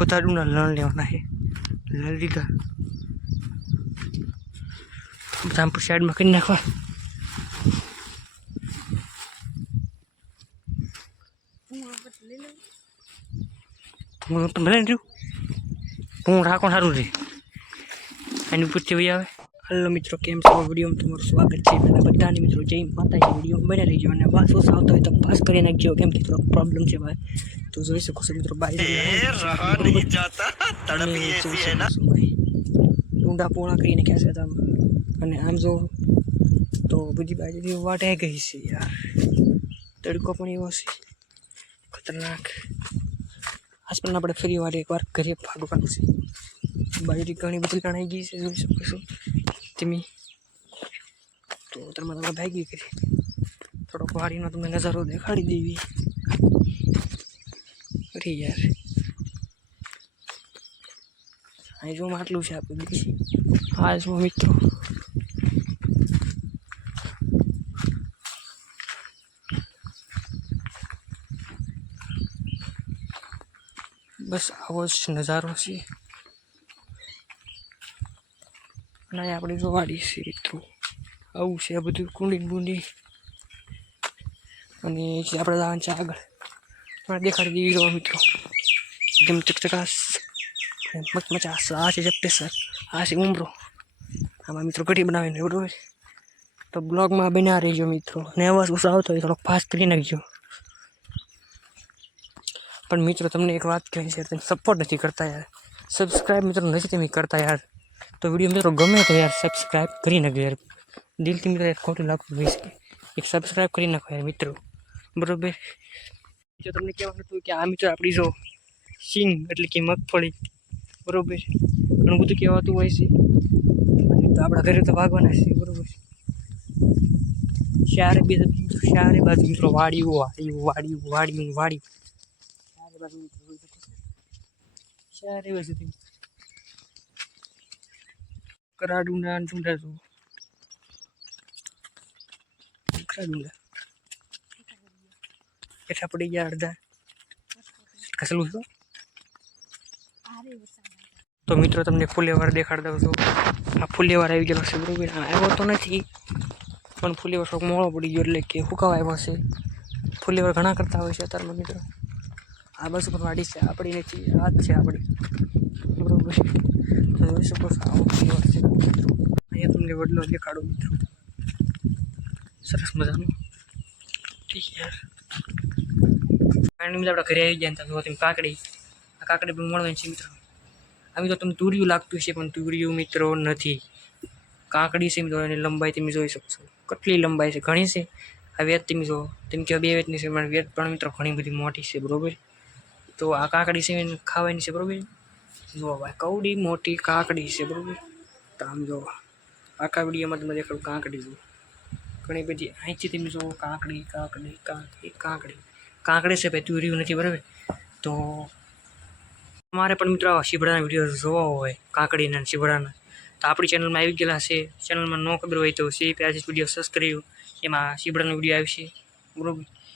બધા ડુંડા લણ લેવાના છે, લઈ લીધા જામપુર સાઈડમાં કરી નાખવા. હું તો ભલે રહ્યું હું રાખો સારું રહે એની પૂછતી ભાઈ આવે. હલો મિત્રો, કેમ છો? વિડીયોમાં તમારું સ્વાગત છે. પહેલાં બધાને મિત્રો જય માતાજી. વિડીયો બને રહીજો અને પાસ ઓછા આવતો હોય તો પાસ કરી નાખજો, કેમ કે થોડોક પ્રોબ્લેમ છે ભાઈ. તો જોઈ શકો છો મિત્રો, બાય ડુંડા પોણા કરી નાખ્યા છે તમે. અને આમ જો તો બધી બાજુથી વાટે ગઈ છે યાર, તડકો પણ એવો છે ખતરનાક. આજ પણ આપણે ફરી વાર એકવાર ઘરે ભાગવાનું છે. બાજુથી ઘણી બધી લણાઈ ગઈ છે, જોઈ શકો છો તમે. તો તમે ભાગી કરી થોડોક વાડીનો તમને નજારો દેખાડી દેવી. અરે યાર, અહીં જો આટલું છે આપણે બેસી. હા જો મિત્રો, બસ આવો જ નજારો છે. અને આપણે જો વાડી છે મિત્રો, આવું છે આ બધું કુંડી બુંડી. અને જે આપણે જવાનું છે આગળ, પણ દેખાડી દેવી જો મિત્રો, એકદમ ચકચકાસ મચમચાસ. આ છે જપ્ટેસર, આ છે ઉમરો. આમાં મિત્રો કઢી બનાવીને બરોબર. તો બ્લોગમાં બના રહીજો મિત્રો, ને અવાજ ઓછો આવતો હોય થોડોક ફાસ્ટ કરી નાખજો. પણ મિત્રો તમને એક વાત કહે છે, તમે સપોર્ટ નથી કરતા યાર, સબસ્ક્રાઈબ મિત્રો નથી તમે કરતા યાર. તો વિડીયો મિત્રો ગમે તો યાર સબસ્ક્રાઈબ કરી નાખજો યાર, દિલથી મિત્રો યાર ખોટું લાગતું હોય છે. એક સબસ્ક્રાઈબ કરી નાખો યાર મિત્રો, બરોબર. જો તમને કહેવાનું હતું કે આ મિત્રો આપણી જો સિંગ એટલે કે મગફળી, બરોબર, ઘણું બધું કહેવાતું હોય છે. તો આપણા ઘરે તો ભાગવાના છે, બરોબર. શારે બાજુ મિત્રો વાડીઓ વાડી શારે બાજુ કરા ડુંડા ડુંડા જો કરા ડુંડા કેટલા પડી ગયા અડધા કસલું તો. તો મિત્રો તમને ફુલેવાર દેખાડ દઉં છું. આ ફુલેવાર આવી ગયેલો છે, બરોબર. આવ્યો તો નથી પણ ફુલેવાર થોડોક મોડો પડી ગયો, એટલે કે હુકાવા આવ્યો છે. ફુલેવાર ઘણા કરતા હોય છે અત્યારમાં મિત્રો. આ બાજુ પણ વાડી છે આપણી નથી, આ જ છે આપણી, બરોબર. જોઈ શકો છો આવો ફુલેવાર છે મિત્રો. અહીંયા તમને વડલો દેખાડો મિત્રો, સરસ મજાનો. ઠીક યાર, આપણે ઘરે આવી ગયા તો તમે કાકડી, આ કાકડી પણ મળવાની છે મિત્રો. આમ તો તમને તુરિયું લાગતું છે પણ તુરિયું મિત્રો નથી, કાકડી છે મિત્રો. એની લંબાઈ તમે જોઈ શકશો, કેટલી લંબાઈ છે, ઘણી છે. આ વેત તમે જો, તેમ કે 2 વેતની છે, પણ વેત પણ મિત્રો ઘણી બધી મોટી છે, બરોબર. તો આ કાકડી છે ખાવાની છે, બરોબર. જો ભાઈ કવડી મોટી કાકડી છે, બરોબર. તો આમ જો આખા વિડીયોમાં તમે દેખાડું કાકડી જો ઘણી બધી. અહીંથી તમે જો કાકડી કાકડી કાકડી કાકડી કાકડી છે ભાઈ, તુરિયું નથી, બરાબર. તો તમારે પણ મિત્રો શીભડાના વિડીયો જોવા હોય, કાકડીના શીભડાના, તો આપણી ચેનલમાં આવી ગયેલા છે. ચેનલમાં ન ખબર હોય તો સી પેજ વિડીયો સર્ચ કર્યું, એમાં શીભડાનો વિડીયો આવશે, બરોબર.